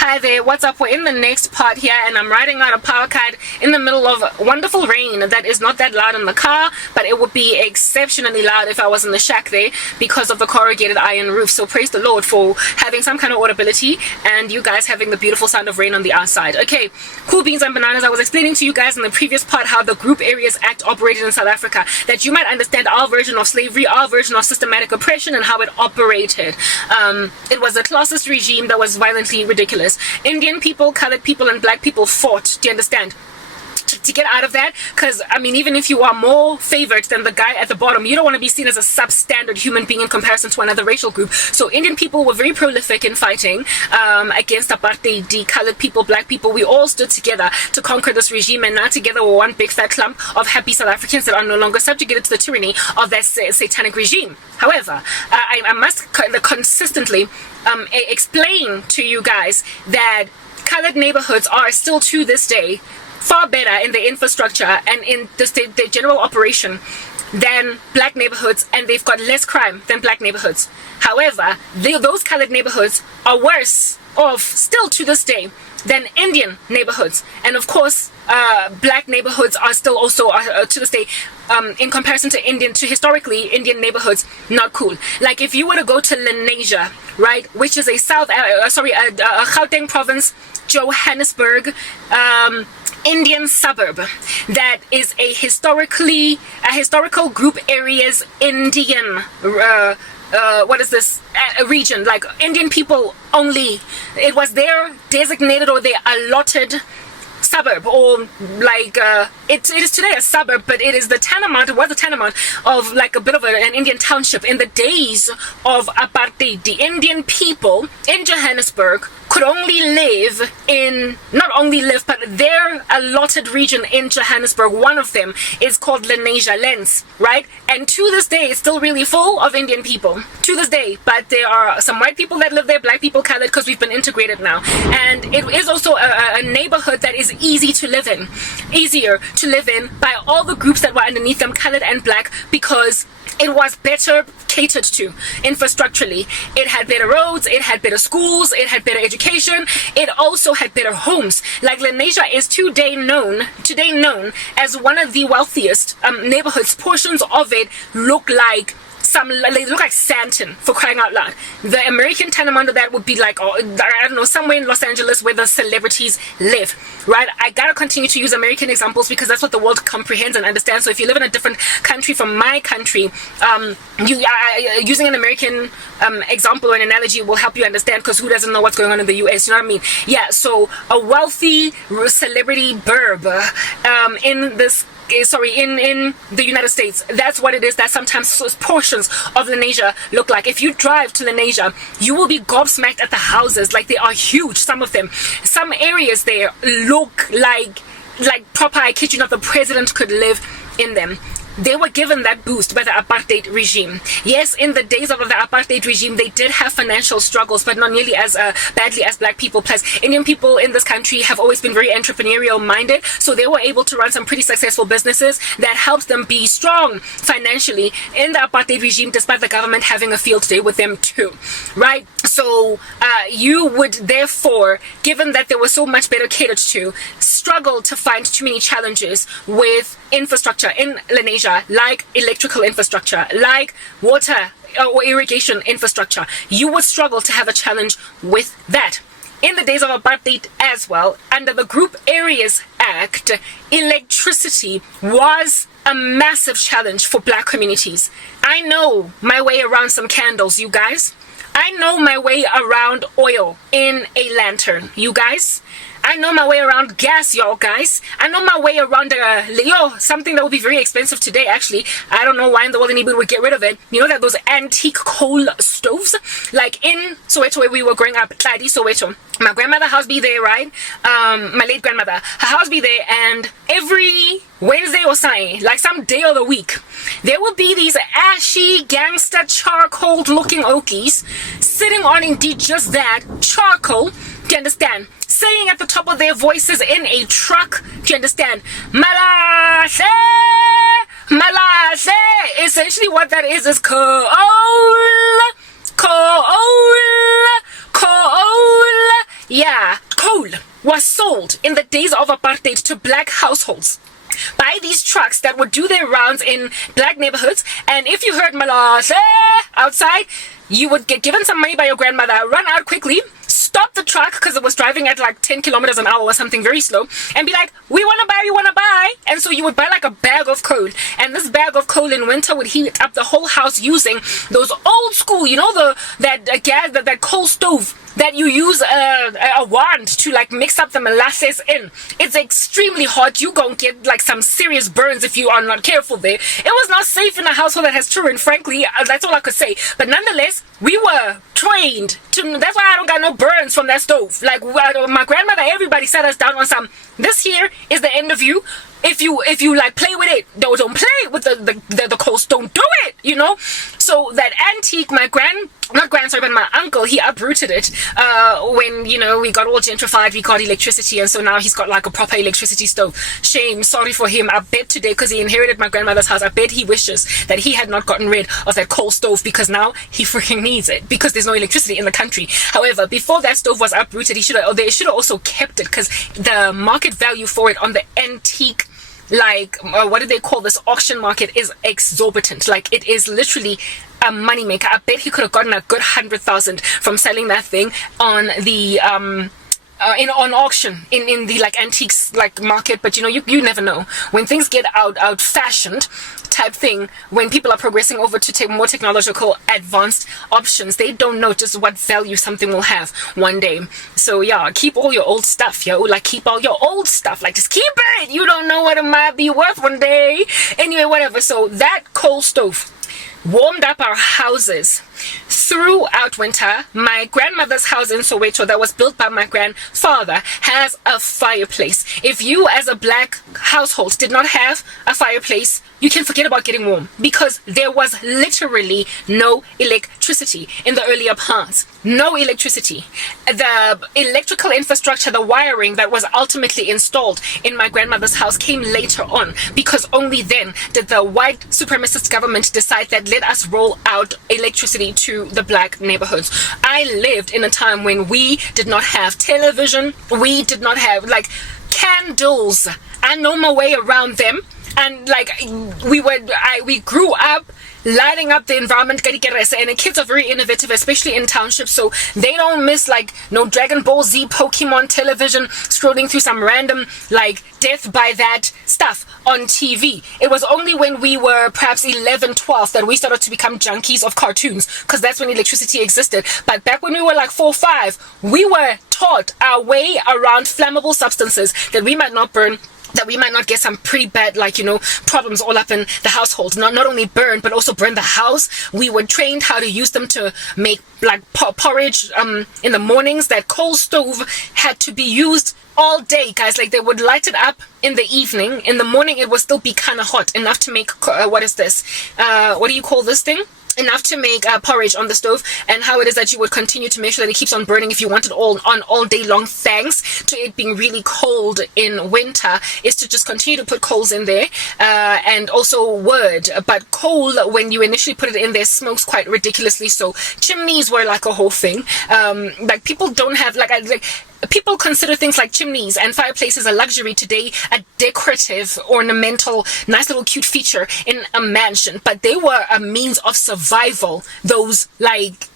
Hi there, what's up? We're in the next part here and I'm riding out a Apartheid in the middle of wonderful rain that is not that loud in the car, but it would be exceptionally loud if I was in the shack there because of the corrugated iron roof. So praise the Lord for having some kind of audibility and you guys having the beautiful sound of rain on the outside. Okay, cool beans and bananas. I was explaining to you guys in the previous part how the Group Areas Act operated in South Africa, that you might understand our version of slavery, our version of systematic oppression and how it operated. It was a classist regime that was violently ridiculous. Indian people, colored people, and black people fought, do you understand, to get out of that? Because I mean, even if you are more favored than the guy at the bottom, you don't want to be seen as a substandard human being in comparison to another racial group. So Indian people were very prolific in fighting against apartheid. The colored people, black people, we all stood together to conquer this regime, and now together we're one big fat clump of happy South Africans that are no longer subjugated to the tyranny of that satanic regime. However, I must consistently explain to you guys that colored neighborhoods are still to this day far better in the infrastructure and in the general operation than black neighborhoods, and they've got less crime than black neighborhoods. However, those colored neighborhoods are worse off still to this day than Indian neighborhoods, and of course black neighborhoods are still also to this day in comparison to historically Indian neighborhoods not cool. Like if you were to go to Lenasia, right, which is a Gauteng province, Johannesburg, Indian suburb that is a historical group areas Indian region, like Indian people only. It was their designated or their allotted suburb, or like it is today a suburb, but it is the tantamount, it was the tantamount of like a bit of an Indian township in the days of apartheid. The Indian people in Johannesburg could only live in, not only live, but their allotted region in Johannesburg, one of them is called Lenasia Lens, right? And to this day it's still really full of Indian people to this day, but there are some white people that live there, black people, colored, because we've been integrated now. And it is also a neighborhood that is easier to live in by all the groups that were underneath them, colored and black, because it was better catered to infrastructurally. It had better roads, it had better schools, it had better education, it also had better homes. Like Lenasia is today known as one of the wealthiest neighborhoods. Portions of it look like Santon, for crying out loud. The American tenement of that would be like, I don't know, somewhere in Los Angeles where the celebrities live, right? I gotta continue to use American examples because that's what the world comprehends and understands. So if you live in a different country from my country, using an American example or an analogy will help you understand, because who doesn't know what's going on in the US, you know what I mean? Yeah, so a wealthy celebrity burb in the United States, that's what it is. That sometimes portions of Lenasia look like. If you drive to Lenasia, you will be gobsmacked at the houses. Like, they are huge, some of them. Some areas there look like proper, I kid you not, the president could live in them. They were given that boost by the apartheid regime. Yes, in the days of the apartheid regime, they did have financial struggles, but not nearly as badly as black people. Plus, Indian people in this country have always been very entrepreneurial minded, so they were able to run some pretty successful businesses that helped them be strong financially in the apartheid regime, despite the government having a field day with them too, right? So you would therefore, given that they were so much better catered to, struggle to find too many challenges with infrastructure in Lenasia, like electrical infrastructure, like water or irrigation infrastructure. You would struggle to have a challenge with that. In the days of apartheid as well, under the Group Areas Act, electricity was a massive challenge for black communities. I know my way around some candles, you guys. I know my way around oil in a lantern, you guys. I know my way around gas, y'all guys. I know my way around something that would be very expensive today, actually. I don't know why in the world anybody would get rid of it. You know that those antique coal stoves? Like in Soweto where we were growing up, Tladi, Soweto. My grandmother's house be there, right? My late grandmother, her house be there, and every Wednesday or something, like some day of the week, there would be these ashy gangster charcoal looking okies sitting on indeed just that, charcoal, do you understand? Saying at the top of their voices in a truck, do you understand? Malahle, Malahle. Essentially what that is Kool, Yeah, coal was sold in the days of apartheid to black households by these trucks that would do their rounds in black neighborhoods. And if you heard Malahle outside, you would get given some money by your grandmother, run out quickly, stop the truck because it was driving at like 10 kilometers an hour or something very slow, and be like, we want to buy. And so you would buy like a bag of coal, and this bag of coal in winter would heat up the whole house using those old school, you know, that coal stove that you use a wand to like mix up the molasses in. It's extremely hot. You gonna get like some serious burns if you are not careful there. It was not safe in a household that has children, frankly. That's all I could say. But nonetheless, we were trained to, that's why I don't got no burns from that stove. Like my grandmother, everybody sat us down on some, this here is the end of you. If you like play with it, don't play with the coast, don't do it, you know. So that antique, my uncle, he uprooted it when, you know, we got all gentrified, we got electricity, and so now he's got like a proper electricity stove. Shame, sorry for him. I bet today, because he inherited my grandmother's house, I bet he wishes that he had not gotten rid of that coal stove, because now he freaking needs it because there's no electricity in the country. However, before that stove was uprooted, they should have also kept it, because the market value for it on the antique, like what do they call this, auction market, is exorbitant. Like it is literally a money maker. I bet he could have gotten a good 100,000 from selling that thing on the on auction in the like antiques like market. But you know, you never know when things get out fashioned type thing. When people are progressing over to take more technological advanced options, they don't know just what value something will have one day. So yeah, keep all your old stuff, yo. Like keep all your old stuff, like just keep it. You don't know what it might be worth one day. Anyway, whatever. So that coal stove warmed up our houses throughout winter. My grandmother's house in Soweto, that was built by my grandfather, has a fireplace. If you as a black household did not have a fireplace, you can forget about getting warm, because there was literally no electricity in the earlier parts. No electricity. The electrical infrastructure, the wiring that was ultimately installed in my grandmother's house came later on, because only then did the white supremacist government decide that let us roll out electricity to the black neighborhoods. I lived in a time when we did not have television, we did not have like candles. I know my way around them. And like we grew up lighting up the environment, and the kids are very innovative, especially in townships, so they don't miss like no Dragon Ball Z, Pokemon television, scrolling through some random like death by that stuff on TV. It was only when we were perhaps 11, 12 that we started to become junkies of cartoons, because that's when electricity existed. But back when we were like 4, 5, we were taught our way around flammable substances that we might not burn, that we might not get some pretty bad, like, you know, problems all up in the household. Not only burn, but also burn the house. We were trained how to use them to make like porridge in the mornings. That coal stove had to be used all day, guys. Like they would light it up in the evening. In the morning, it would still be kind of hot enough to make what is this? What do you call this thing? Enough to make porridge on the stove. And how it is that you would continue to make sure that it keeps on burning if you want it all day long, thanks to it being really cold in winter, is to just continue to put coals in there, and also wood. But coal, when you initially put it in there, smokes quite ridiculously, so chimneys were like a whole thing. Like people don't have like people consider things like chimneys and fireplaces a luxury today, a decorative, ornamental, nice little cute feature in a mansion, but they were a means of survival. Those like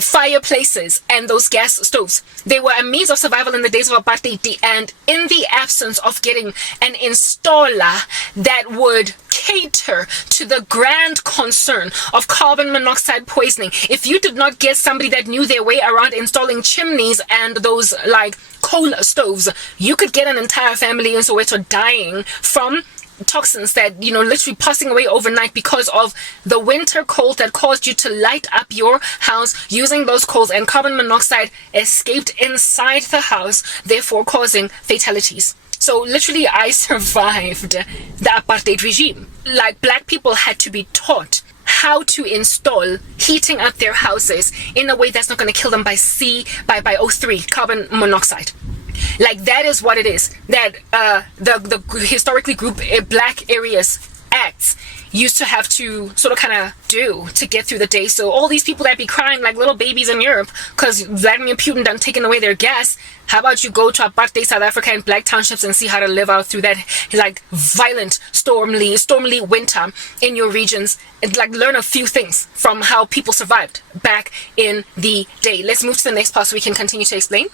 fireplaces and those gas stoves, they were a means of survival in the days of apartheid, and in the absence of getting an installer that would cater to the grand concern of carbon monoxide poisoning, if you did not get somebody that knew their way around installing chimneys and those like coal stoves, you could get an entire family in Soweto dying from toxins that, you know, literally passing away overnight because of the winter cold that caused you to light up your house using those coals, and carbon monoxide escaped inside the house, therefore causing fatalities. So literally I survived the apartheid regime. Like black people had to be taught how to install heating up their houses in a way that's not going to kill them by O3, carbon monoxide. Like that is what it is that the historically grouped black areas acts used to have to sort of kind of do to get through the day. So all these people that be crying like little babies in Europe because Vladimir Putin done taken away their gas, how about you go to Apartheid South Africa and black townships and see how to live out through that like violent stormy winter in your regions, and like learn a few things from how people survived back in the day. Let's move to the next part so we can continue to explain.